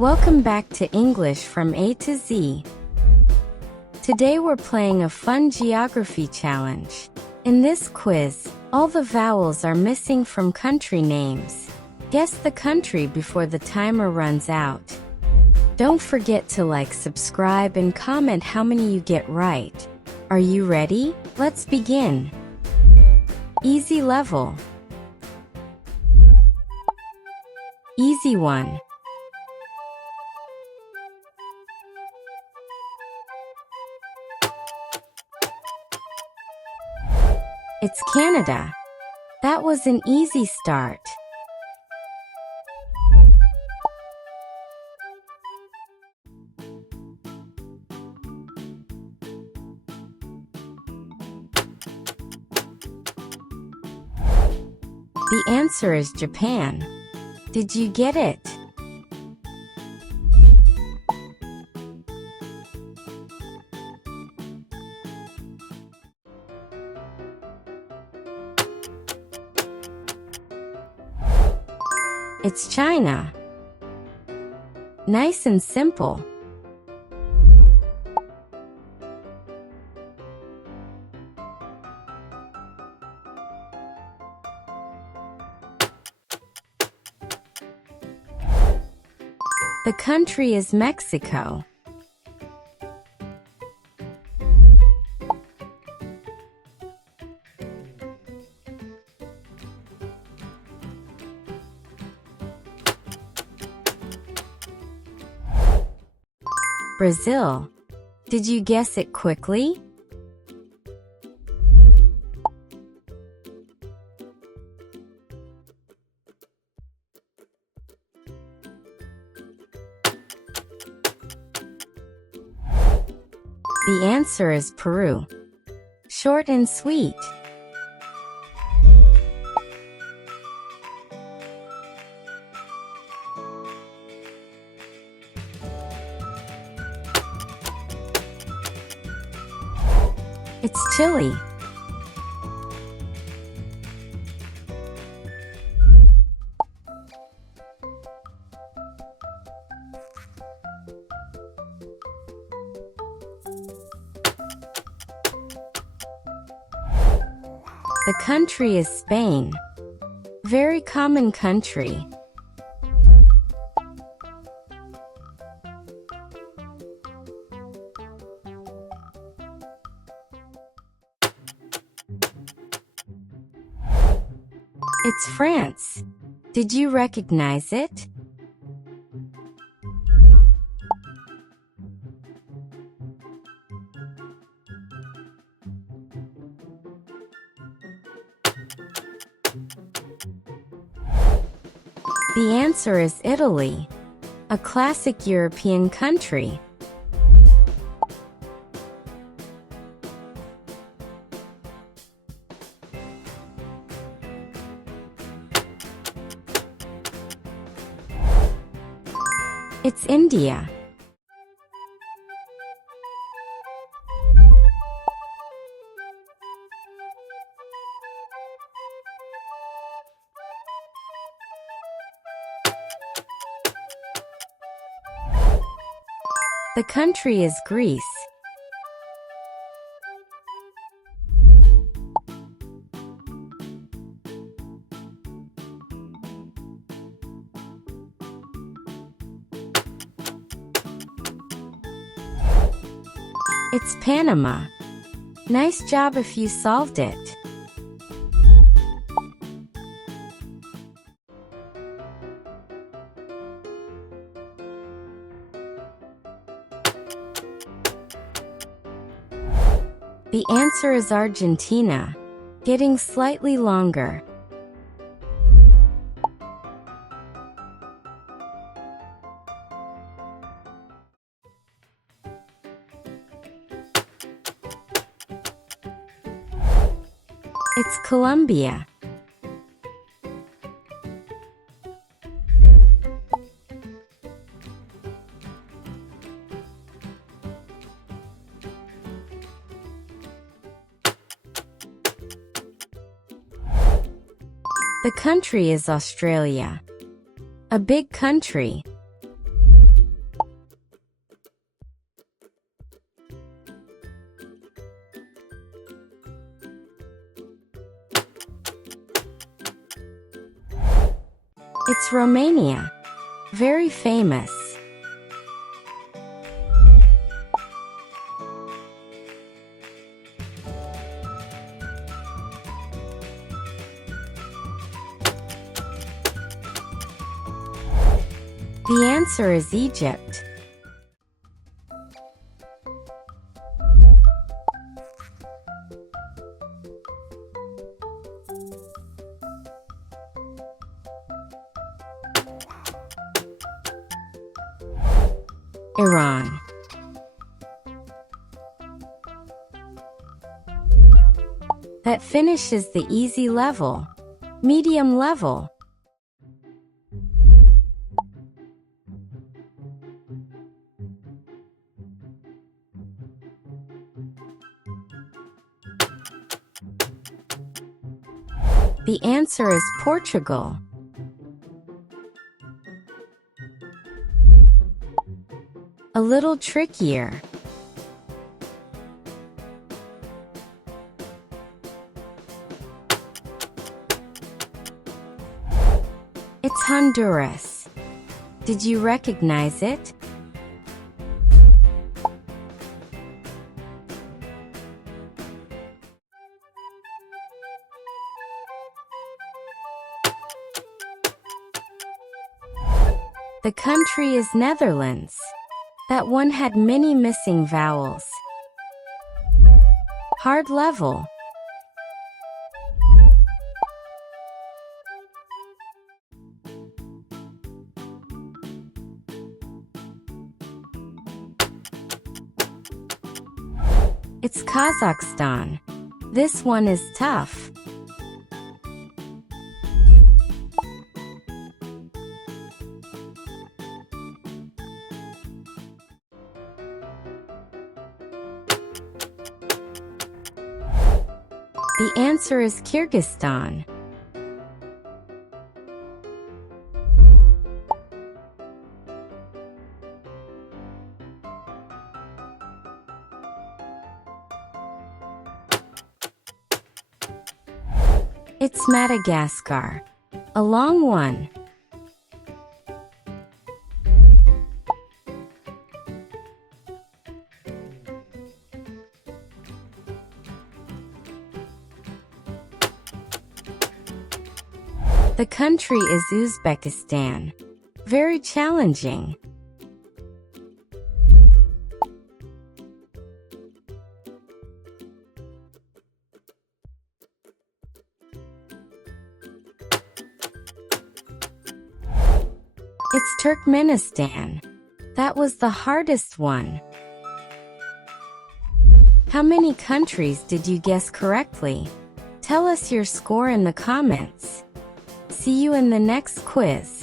Welcome back to English from A to Z. Today we're playing a fun geography challenge. In this quiz, all the vowels are missing from country names. Guess the country before the timer runs out. Don't forget to like, subscribe, and comment how many you get right. Are you ready? Let's begin. Easy level. Easy one. It's Canada. That was an easy start. The answer is Japan. Did you get it? It's China. Nice and simple. The country is Mexico. Brazil. Did you guess it quickly? The answer is Peru. Short and sweet. It's Chile. The country is Spain. Very common country. It's France. Did you recognize it? The answer is Italy, a classic European country. It's India. The country is Greece. It's Panama. Nice job if you solved it. The answer is Argentina, getting slightly longer. It's Colombia. The country is Australia. A big country. It's Romania. Very famous. The answer is Egypt. Iran. That finishes the easy level. Medium level. The answer is Portugal. A little trickier. It's Honduras. Did you recognize it? The country is Netherlands. That one had many missing vowels. Hard level. It's Kazakhstan. This one is tough. The answer is Kyrgyzstan. It's Madagascar. A long one. The country is Uzbekistan. Very challenging. It's Turkmenistan. That was the hardest one. How many countries did you guess correctly? Tell us your score in the comments. See you in the next quiz.